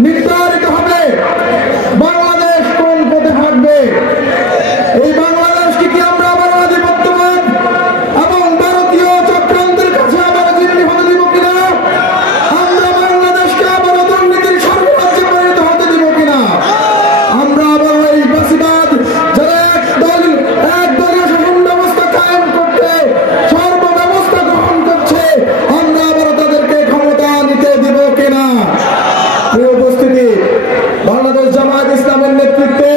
নির্ধারিত জামায়াত ইসলামের নেতৃত্বে